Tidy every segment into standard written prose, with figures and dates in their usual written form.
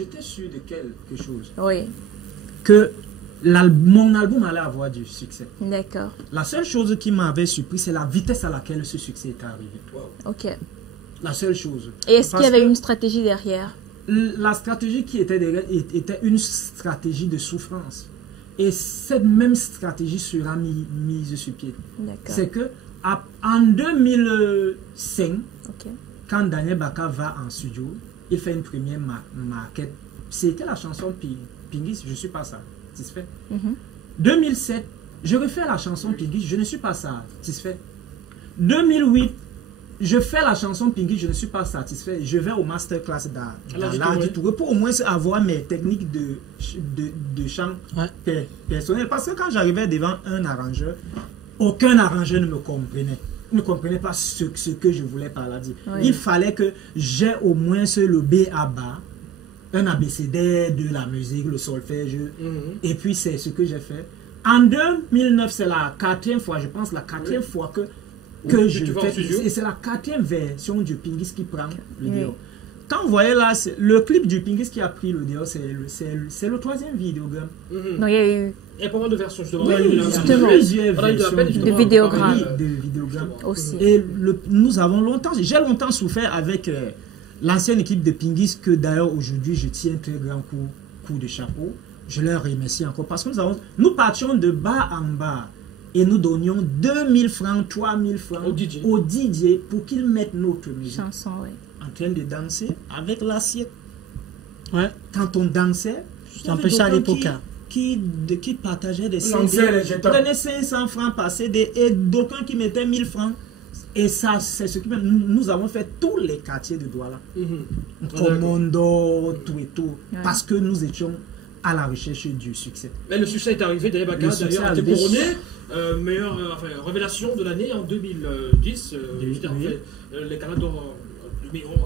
j'étais sûr de quelque chose. Oui. Que mon album allait avoir du succès. D'accord. La seule chose qui m'avait surpris, c'est la vitesse à laquelle ce succès est arrivé. Ok. La seule chose. Et est-ce qu'il y avait une stratégie derrière? La stratégie qui était derrière était une stratégie de souffrance. Et cette même stratégie sera mise sur pied. C'est que en 2005, quand Daniel Baka va en studio, il fait une première maquette. C'était la chanson Pingis, je ne suis pas satisfait. 2007, je refais la chanson Pingis, je ne suis pas satisfait. 2008, je fais la chanson Pingis, je ne suis pas satisfait. Je vais au masterclass d'Alain Touré pour au moins avoir mes techniques de chant personnel. Parce que quand j'arrivais devant un arrangeur, aucun arrangeur ne me comprenait. Il ne comprenait pas ce que je voulais par là dire. Il fallait que j'ai au moins le B à bas, un abécédaire de la musique, le solfège. Et puis c'est ce que j'ai fait. En 2009, c'est la 4e fois, je pense, la 4e fois que je fais. Et c'est la 4e version du Pingis qui prend le déo. Quand vous voyez là, le clip du Pingis qui a pris le déo, c'est le 3e vidéogramme. Non, il y a eu... Il y a pas mal de versions, justement. Plusieurs versions de vidéogrammes. Aussi. Et j'ai longtemps souffert avec l'ancienne équipe de Pingis, que d'ailleurs aujourd'hui je tiens un très grand coup de chapeau. Je leur remercie encore parce que nous partions de bas en bas et nous donnions 2000 francs, 3000 francs au DJ pour qu'il mette notre musique en train de danser avec l'assiette. Quand on dansait, c'est un peu ça à l'époque. Qui partageait des CD, prenait 500 francs par CD et d'aucuns qui mettaient 1000 francs. Et ça, c'est ce que nous avons fait tous les quartiers de Douala. Commando, tout et tout. Parce que nous étions à la recherche du succès. Mais le succès est arrivé, Daniel Baka d'ailleurs a été couronné meilleure révélation de l'année en 2010. Les Canadiens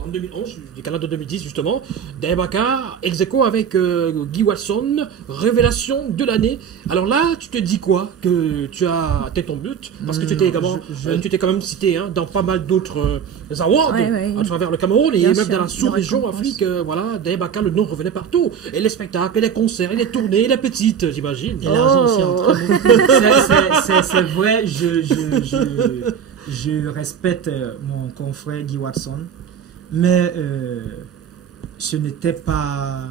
en 2011, du Canada 2010 justement, Daniel Baka ex aequo avec Guy Watson, révélation de l'année. Alors là, tu te dis quoi? Que tu as atteint ton but? Parce que tu étais quand même cité dans pas mal d'autres awards à travers le Cameroun et même dans la sous-région Afrique. Voilà, Daniel Baka, le nom revenait partout. Et les spectacles, et les concerts, et les tournées, et les petites, j'imagine. Et l'argent aussi entre c'est vrai, je respecte mon confrère Guy Watson. Mais ce n'était pas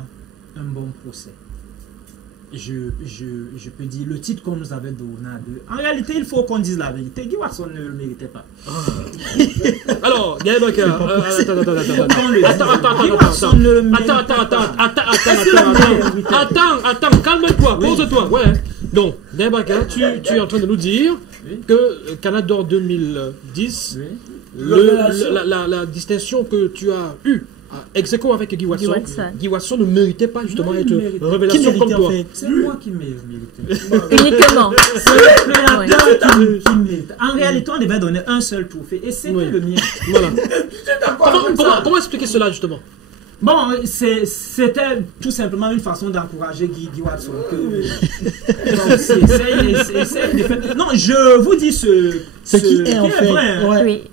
un bon procès. Je peux dire, le titre qu'on nous avait donné à deux. En réalité, il faut qu'on dise la vérité. Guy Watson ne le méritait pas. Alors, Daniel Baka, attends, calme-toi, pose-toi. Ouais. Donc, Daniel Baka, tu es en train de nous dire que Canada 2010, la distinction que tu as eue ex aequo avec Guy Watson ne méritait pas justement être révélation comme toi. C'est moi qui méritais. Uniquement. C'est le créateur qui mérite. En réalité, on devait donner un seul trophée et c'était le mien. Voilà. Comment expliquer cela justement? Bon, c'était tout simplement une façon d'encourager Guy Watson. Non, je vous dis ce qui est en fait vrai.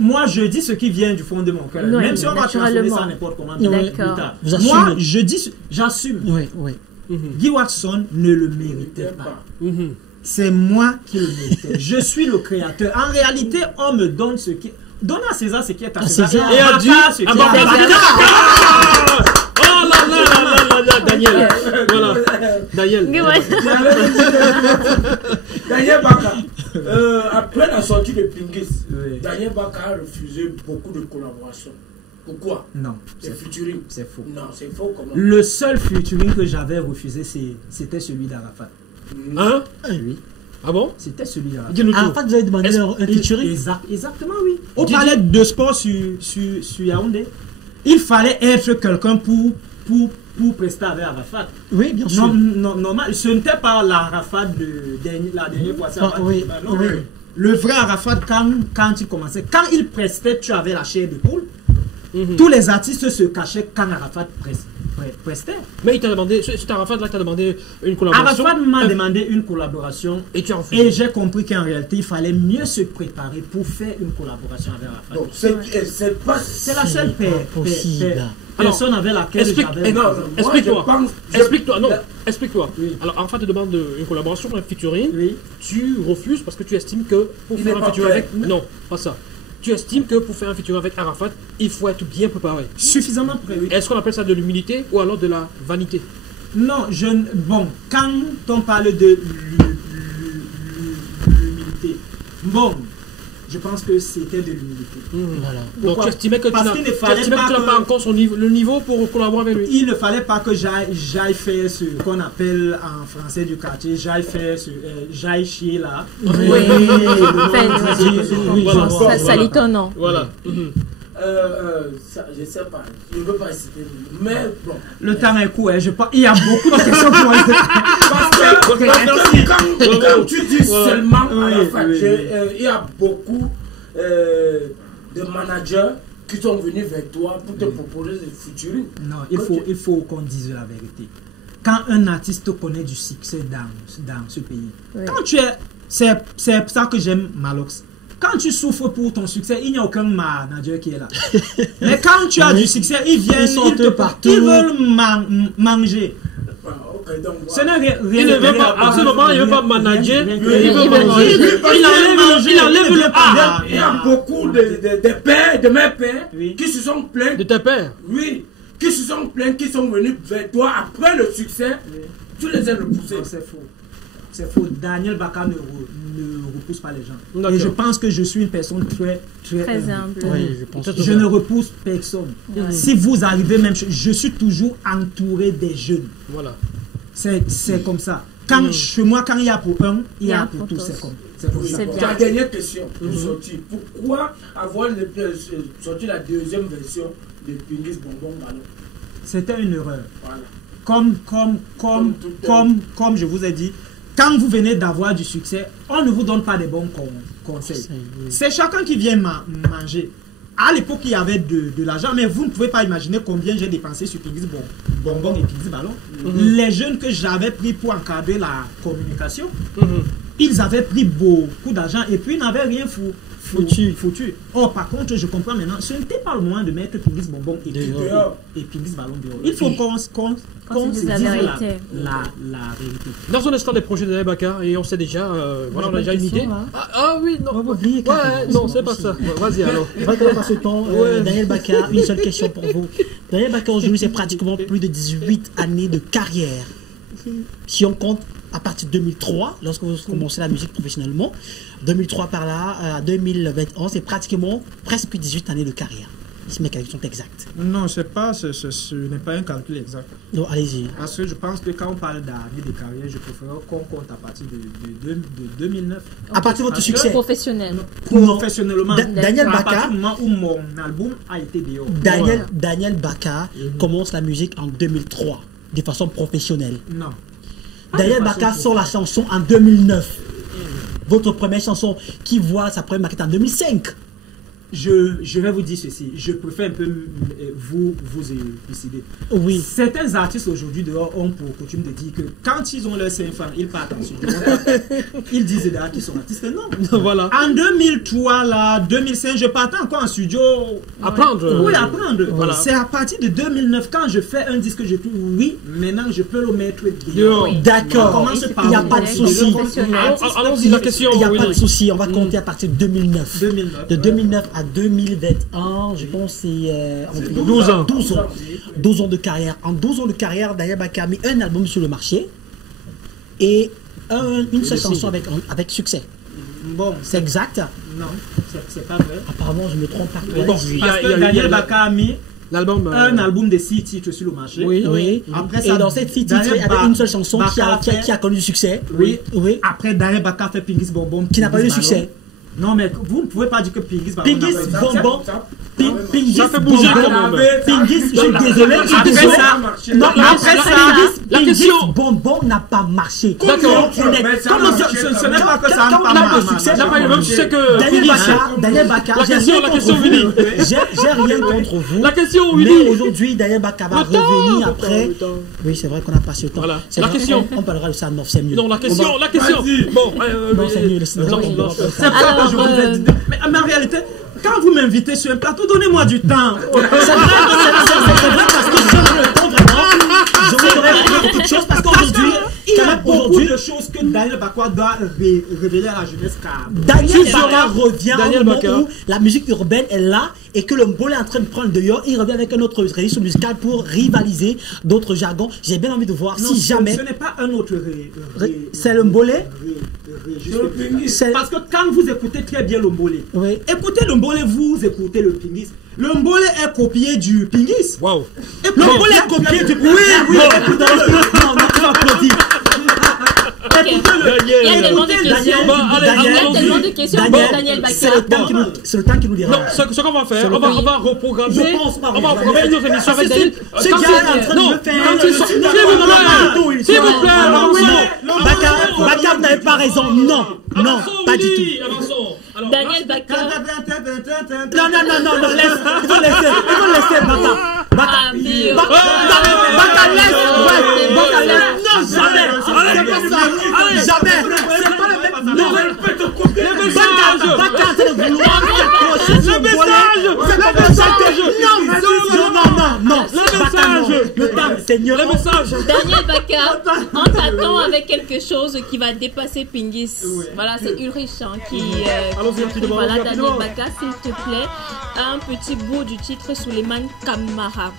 Moi, je dis ce qui vient du fond de mon cœur. Même si on va transformer ça n'importe comment. Moi, je dis, j'assume. Guy Watson ne le méritait pas. C'est moi qui le méritais. Je suis le créateur. En réalité, on me donne ce qui... Donne à César ce qui est à César. Et à Dieu ce qui est à Baka. Oh là là, Daniel. Voilà. Daniel Baka. Après la sortie de Pingis, Daniel Baka a refusé beaucoup de collaborations. Pourquoi? Non. C'est featuring. C'est faux. Non, c'est faux comment? Le seul featuring que j'avais refusé, c'était celui d'Arafat. Hein? Oui. Ah bon? C'était celui d'Arafat. Arafat, vous avez demandé un featuring? Exactement, oui. Au palais de sport sur Yaoundé, il fallait être quelqu'un pour prester avec Arafat. Oui, bien sûr. Non, normal. Ce n'était pas l'Arafat de la dernière fois. Non. Le vrai Arafat, quand il commençait, quand il prestait, tu avais la chair de poule. Tous les artistes se cachaient quand Arafat prestait. Mais il t'a demandé, c'est Arafat là qui t'a demandé une collaboration. Arafat m'a demandé une collaboration et tu as refusé. Et j'ai compris qu'en réalité, il fallait mieux se préparer pour faire une collaboration avec Arafat. Donc c'est la seule paix. personne n'avait laquelle j'avais. Explique-toi. Non, explique-toi. Alors, Arafat te demande une collaboration, un featuring. Oui. Tu refuses parce que tu estimes que pour faire un featuring avec. Non, pas ça. Tu estimes que pour faire un featuring avec Arafat, il faut être bien préparé. Suffisamment prêt, oui. Est-ce qu'on appelle ça de l'humilité ou alors de la vanité? Non, bon, quand on parle de l'humilité, bon, je pense que c'était de l'humilité. Voilà. Donc tu estimais que tu n'as pas encore le niveau pour collaborer avec lui. Il ne fallait pas que j'aille faire ce qu'on appelle en français du quartier, j'aille chier là. Oui, ça lit ton nom. Voilà. Je sais pas, je ne veux pas citer, mais bon. Le temps est court, il y a beaucoup de questions pour moi. Quand tu dis seulement à la fin, il y a beaucoup de managers qui sont venus vers toi pour te proposer des featuring. Non, il faut qu'on dise la vérité. Quand un artiste connaît du succès dans ce pays, quand tu es, c'est pour ça que j'aime Malox. Quand tu souffres pour ton succès, il n'y a aucun manager qui est là. Mais quand tu as du succès, ils viennent, ils veulent manger. Ce n'est rien. Il ne veut pas, à ce moment, il ne veut pas manager. Il veut manger. Il enlève le A. Il y a beaucoup de pères, de mes pères, qui se sont plaints. De tes pères? Oui. Qui se sont plaints, qui sont venus vers toi après le succès. Tu les as repoussés. C'est faux. C'est faux. Daniel Baka ne repousse pas les gens. Et je pense que je suis une personne très humble. Oui, je ne repousse personne. Si vous arrivez même, je suis toujours entouré des jeunes. Voilà. C'est comme ça. Chez moi, quand il y a pour un, il y a pour tous. C'est comme ça. Ta dernière question pour sortir. Pourquoi avoir sorti la deuxième version de Pingis Bonbon Ballon? C'était une erreur. Voilà. Comme je vous ai dit, quand vous venez d'avoir du succès, on ne vous donne pas des bons conseils. C'est chacun qui vient manger. À l'époque, il y avait de l'argent, mais vous ne pouvez pas imaginer combien j'ai dépensé sur Pingis Bonbon et Pingis Ballon. Les jeunes que j'avais pris pour encadrer la communication, ils avaient pris beaucoup d'argent et puis ils n'avaient rien foutu. Oh, par contre, je comprends maintenant, ce n'était pas le moment de mettre Pingis Bonbon et Pingis Ballon dehors. Il faut qu'on se dise la vérité. Dans un instant, des projets de Daniel Baka, et on sait déjà, voilà, on a déjà une idée. Ah oui, non. Non, c'est pas ça. Vas-y alors. Par ce temps, Daniel Baka, une seule question pour vous. Daniel Baka, aujourd'hui, c'est pratiquement plus de 18 années de carrière. Si on compte à partir de 2003, lorsque vous commencez la musique professionnellement, 2003 par là, à 2021, c'est pratiquement presque 18 années de carrière. Si mes calculs sont exacts. Non, ce n'est pas un calcul exact. Non, allez-y. Parce que je pense que quand on parle d'années de carrière, je préfère qu'on compte à partir de 2009. À partir de votre succès professionnel. Professionnellement. Daniel Baka. À partir du moment où mon album a été dehors. Daniel Baka commence la musique en 2003, de façon professionnelle. Non. Daniel Baka sort la chanson en 2009. Votre première chanson qui voit sa première maquette en 2005. Je vais vous dire ceci, je préfère un peu vous élucider. Oui. Certains artistes aujourd'hui dehors ont pour coutume de dire que quand ils ont leurs 5 francs, ils partent en studio. Ils disent d'ailleurs qu'ils sont artistes. Non. Voilà. En 2003, là, 2005, je partais encore en studio. Apprendre. Oui, apprendre. Voilà. C'est à partir de 2009, quand je fais un disque, je trouve, oui, maintenant je peux le mettre. D'accord. Il n'y a pas de souci. Allons-y, la question. Il n'y a pas de souci. On va compter à partir de 2009. De 2009 à 2021, je pense c'est 12 ans. 12 ans de carrière. En 12 ans de carrière, Daniel Baka a mis un album sur le marché et une seule chanson avec succès. Bon, c'est exact? Non, c'est pas vrai. Apparemment, je me trompe pas. Bon, parce que Daniel Baka a mis un album de 6 titres sur le marché. Oui. Après ça, et dans ces 6 titres, il y avait une seule chanson qui a connu du succès. Oui. Après, Daniel Baka fait Pingis Bonbon. Qui n'a pas eu de succès. Non, mais vous ne pouvez pas dire que Pingis Bonbon. Pingis Bonbon. Pingis ça fait bouger quand même. Pingis, je suis désolé. Non, après ça, la question Bonbon n'a pas marché. D'accord. Ce n'est pas que ça n'a pas eu le même succès que Daniel Baka. La question, Willy. J'ai rien contre vous. La question, Willy. Mais aujourd'hui, Daniel Baka va revenir après. Oui, c'est vrai qu'on a passé le temps. La question. On parlera de ça en off, c'est mieux. Non, la question. Bon, non, c'est mieux. C'est pas que je vous ai dit. Mais en réalité, quand vous m'invitez sur un plateau, donnez-moi du temps. C'est vrai parce que j'aurais le temps vraiment. J'aurais beaucoup de choses parce qu'aujourd'hui, il y a beaucoup de choses que Daniel Bakwa doit révéler à la jeunesse. Daniel Bakwa revient au moment où la musique urbaine est là et que le Mbole est en train de prendre dehors. Il revient avec un autre registre musical pour rivaliser d'autres jargons. J'ai bien envie de voir si jamais. Ce n'est pas un autre c'est le Mbole. Parce que quand vous écoutez très bien le Mbole, écoutez le Mbole, vous écoutez le Pingis. Le Mbole est copié du Pingis. Waouh. Le Mbole est copié du Pingis. Oui, écoutez-le. Non, tu vas applaudir. Il y a tellement de questions pour Daniel Bakar. C'est le temps qui nous dira. Non, ce qu'on va faire, on va reprogrammer. On va reprogrammer une autre émission avec Daniel. Ce gars est en train de me faire. S'il vous plaît. Bakar n'avait pas raison. Non, pas du tout. Daniel Bakar. Non, laisse. Il faut laisser Bakar. Bakar, laisse. Non, jamais. C'est pas ça. Jamais. C'est pas le même. Non. Bakar, c'est le vouloir. Le message. Non. Le temps, Seigneur. Le message. Daniel Bakar, on t'attend avec quelque chose qui va dépasser Pingis. Voilà, c'est Ulrich qui. Voilà, Daniel Bakar, s'il te plaît, un petit bout du titre Suleiman Kamara.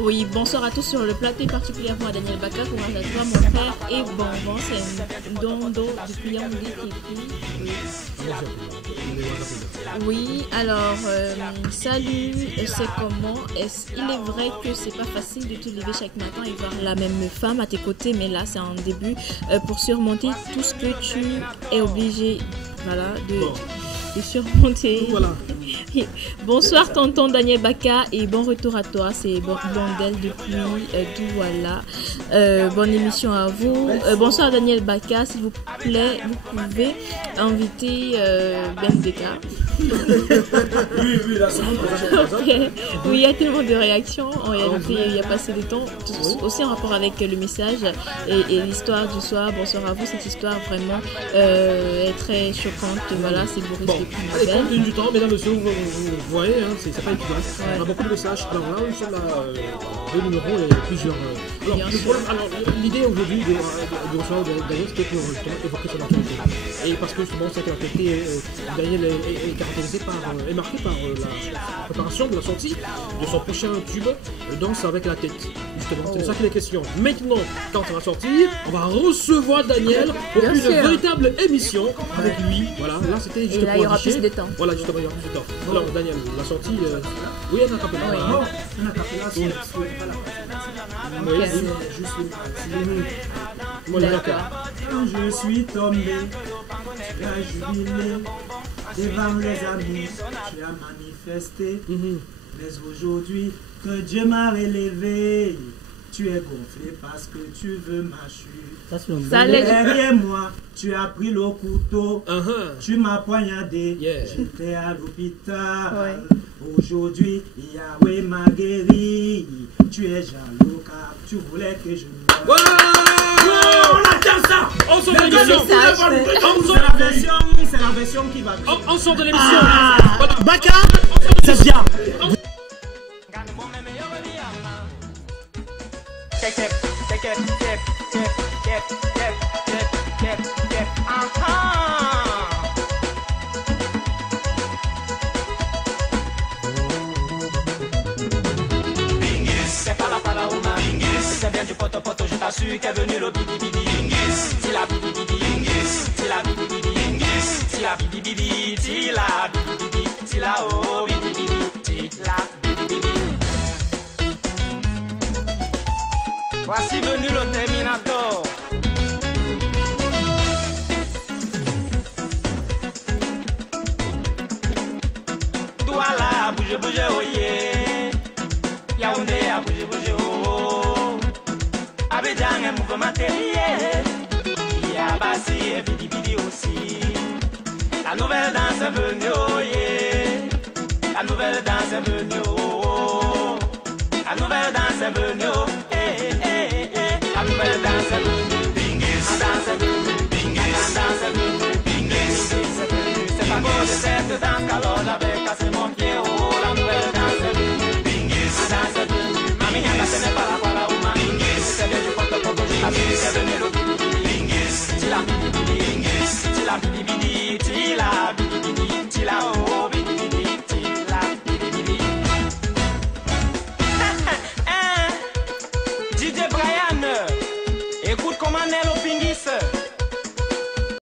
Oui, bonsoir à tous sur le plateau, et particulièrement à Daniel Bakar. Comment à toi, mon frère? Et bon, c'est Dondo depuis Yaoundé qui écrit. Oui, alors, salut, c'est comment? Il est vrai que c'est pas facile de te lever chaque matin et voir la même femme à tes côtés, mais là, c'est un début pour surmonter tout ce que tu es obligé, voilà, de surmonter. Voilà. Bonsoir tonton Daniel Bakar et bon retour à toi, c'est Blondel depuis Douala. Bonne émission à vous. Bonsoir Daniel Bakar, s'il vous plaît, vous pouvez inviter Bendeka. Oui, la semaine prochaine. Oui, il y a tellement de réactions. En réalité, il y a passé du temps, aussi en rapport avec le message et l'histoire du soir. Bonsoir à vous, cette histoire vraiment est très choquante. Voilà, c'est Boris depuis Allez, compte tenu du temps, mesdames, messieurs, vous voyez, hein, c'est pas évident. On a beaucoup de messages. Alors là, nous sommes à deux numéros et plusieurs. Alors, l'idée aujourd'hui de recevoir Daniel, c'était pour justement évoquer son actualité. Et parce que justement, cette actualité, Daniel est caractérisé est marqué par la préparation de la sortie de son prochain tube, Danse avec la tête. Justement, c'est de ça qu'il est question. Maintenant, quand ça va sortir, on va recevoir Daniel pour une véritable émission avec lui. Voilà, là c'était juste pour il y aura plus de temps. Voilà, justement, il y aura plus de temps. Alors, Daniel, la sortie. Oui, on a capé. Quand je suis tombé, tu as jubilé. Devant les amis, tu as manifesté. Mais aujourd'hui, que Dieu m'a relevé, tu es gonflé parce que tu veux ma chute. Derrière moi, tu as pris le couteau, tu m'as poignardé, j'étais à l'hôpital. Aujourd'hui, Yahweh m'a guéri. Tu es jaloux car tu voulais que je meure. On attend ça. On sort de l'émission. C'est la version qui va. On sort de l'émission. Bakar, c'est bien. C'est bien du poto, je t'assure qu'est venu le bidi bidi. Si la bidi bidi, si la bidi bidi, si la bidi bidi, si la bidi bidi, si la oh bidi bidi, si la bidi bidi. Voici venu le Terminator. Douala, bouge, bouge, oh yeah. Yaoundé, bouge, bouge, oh. Abidjan est mouvement terrier. Yabassi et Bidi Bidi aussi. La nouvelle danse est venue, oh yeah. La nouvelle danse est venue, oh. La nouvelle danse est venue, oh. La nouvelle danse est venue. La danse est venue. La danse est venue. C'est pas beau de cette danse alors. bidi bidi tila, bidi bidi tila, oh bidi bidi tila, bidi bidi. DJ Brian, écoute comment Nello Pingis.